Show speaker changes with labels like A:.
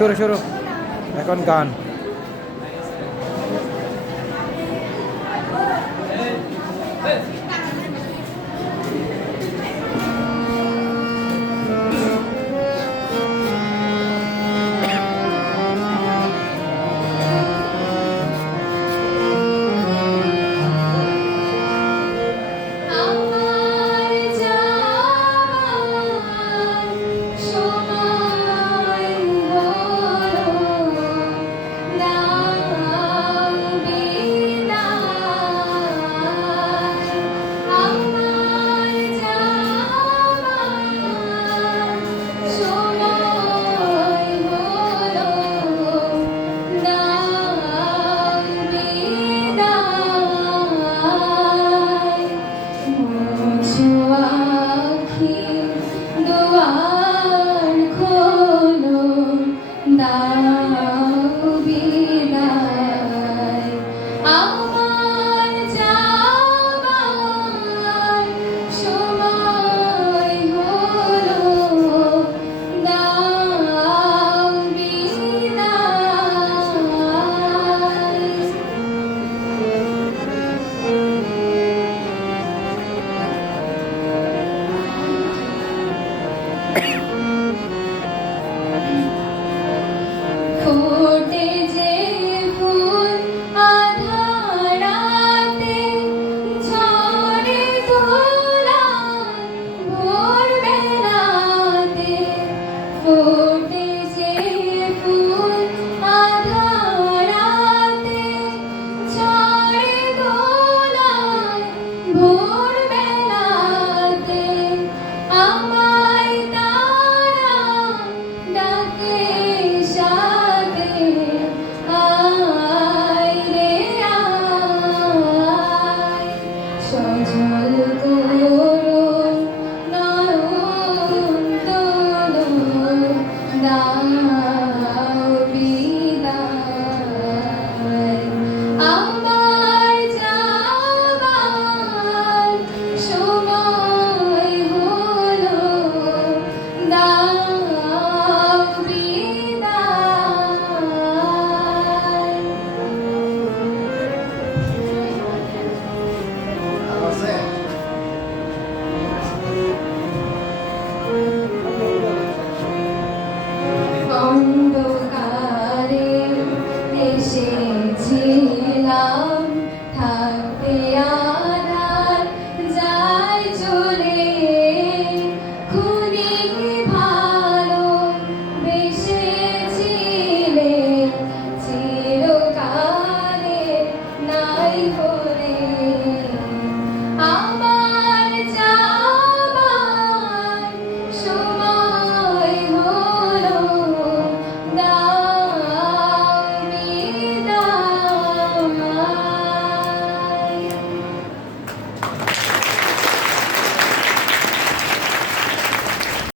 A: সরো সরো এখন গান।
B: 좋아.